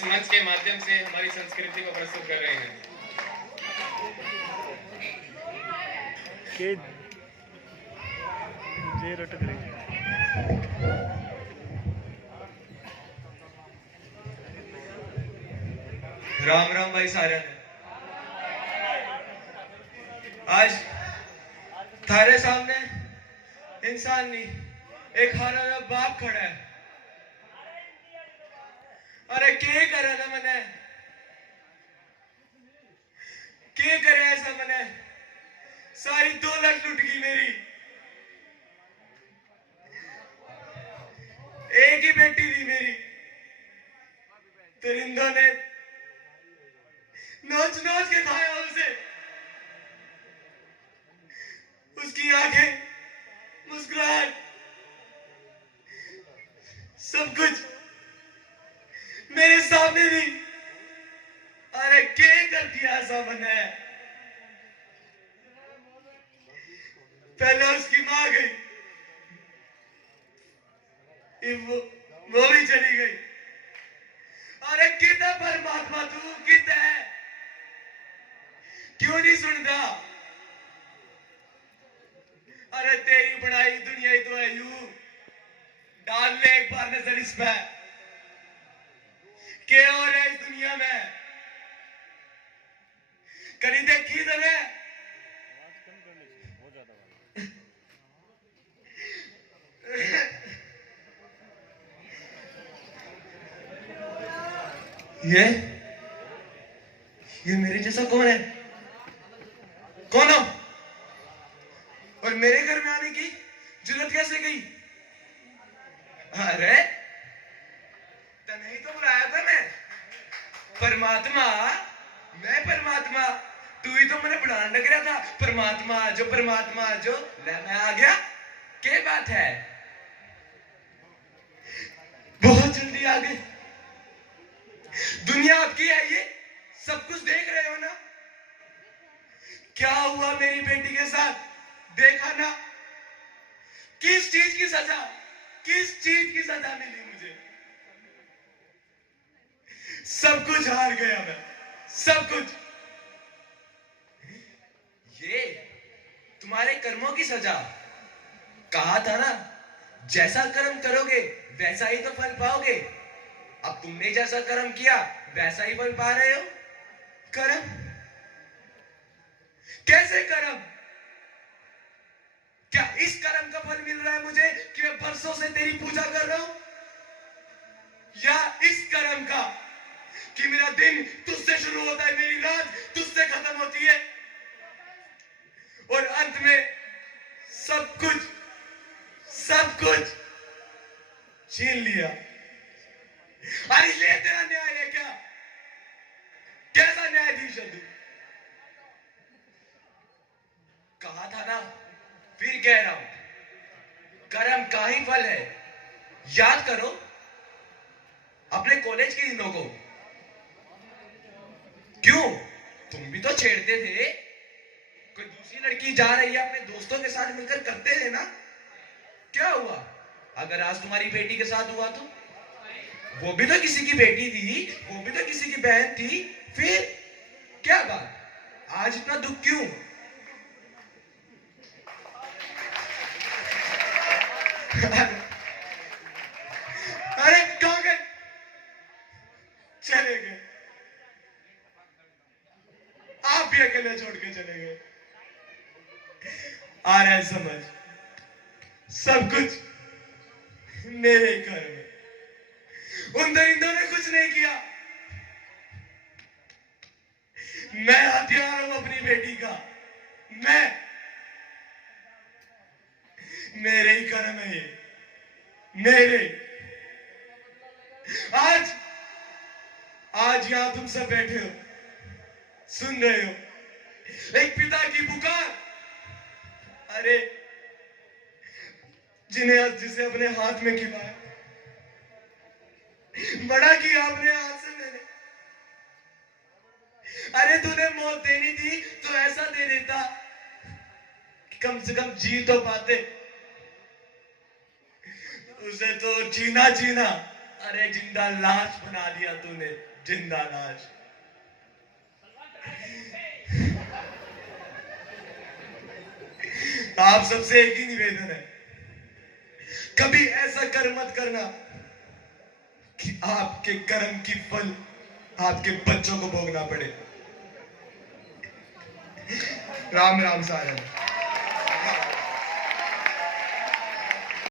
इस मंच के माध्यम से हमारी संस्कृति को प्रस्तुत कर रहे हैं। राम राम भाई सारे। आज थारे सामने इंसान नहीं, एक हारा हुआ बाप खड़ा है। अरे क्या करे ना मैंने, क्या करे ऐसा मैंने, सारी दौलत लुट गई मेरी। एक ही बेटी थी मेरी, परिंदों ने नोच नोच के खाया उसे। उसकी आंखें, मुस्कुराहट, सब कुछ मेरे सामने थी। अरे क्या कर दिया ऐसा मैंने। पहले उसकी मां गई, वो भी चली गई। अरे कितना परमात्मा तू, कितना है, क्यों नहीं सुनता। अरे तेरी बनाई दुनिया ही तो है यूं, डाल ले एक बार नजर इस पे, क्या हो रहा है इस दुनिया में। कहीं देखी तने ये मेरे जैसा कौन है, कौन हो, और मेरे घर में आने की जरूरत कैसे गई। अरे तने ही तो बुलाया था मैं, परमात्मा, मैं परमात्मा, तू ही तो मैंने बुलाने लग रहा था। परमात्मा जो, परमात्मा जो, मैं आ गया। क्या बात है, बहुत जल्दी आ गए। दुनिया आपकी है, ये सब कुछ देख रहे हो ना। क्या हुआ मेरी बेटी के साथ, देखा ना। किस चीज की सजा, किस चीज की सजा मिली मुझे। सब कुछ हार गया मैं, सब कुछ। ये तुम्हारे कर्मों की सजा। कहा था ना, जैसा कर्म करोगे वैसा ही तो फल पाओगे। अब तुमने जैसा कर्म किया वैसा ही फल पा रहे हो। कर्म कैसे कर्म, क्या इस कर्म का फल मिल रहा है मुझे कि मैं बरसों से तेरी पूजा कर रहा हूं, या इस कर्म का कि मेरा दिन तुझसे शुरू होता है, मेरी रात तुझसे खत्म होती है, और अंत में सब कुछ, सब कुछ छीन लिया। अरे ये तेरा न्याय है क्या, कैसा न्यायाधीश है तू। कहा था ना, फिर कह रहा हूं, कर्म का ही फल है। याद करो अपने कॉलेज के दिनों को। क्यों, तुम भी तो छेड़ते थे, कोई दूसरी लड़की जा रही है अपने दोस्तों के साथ मिलकर करते थे ना। क्या हुआ अगर आज तुम्हारी बेटी के साथ हुआ तो। वो भी तो किसी की बेटी थी, वो भी तो किसी की बहन थी, फिर क्या बात, आज इतना दुख क्यों। अरे कहां गए, चले गए, आप भी अकेले छोड़ के चले गए। आ रहा है समझ, सब कुछ मेरे ही घर में। उन दरिंदों ने कुछ नहीं किया, मैं हथियार हूं अपनी बेटी का। मैं, मेरे ही कर्म है ये, मेरे। आज आज यहां तुम सब बैठे हो, सुन रहे हो एक पिता की पुकार। अरे जिसे अपने हाथ में खिलाया, बड़ा किया अपने हाथ से मैंने। अरे तूने मौत देनी थी तो ऐसा दे देता, कम से कम जी तो पाते। उसे तो जीना जीना अरे जिंदा लाश बना दिया तूने, जिंदा लाश। आप सबसे एक ही निवेदन है, कभी ऐसा कर्म मत करना कि आपके कर्म की फल आपके बच्चों को भोगना पड़े। राम राम सारन।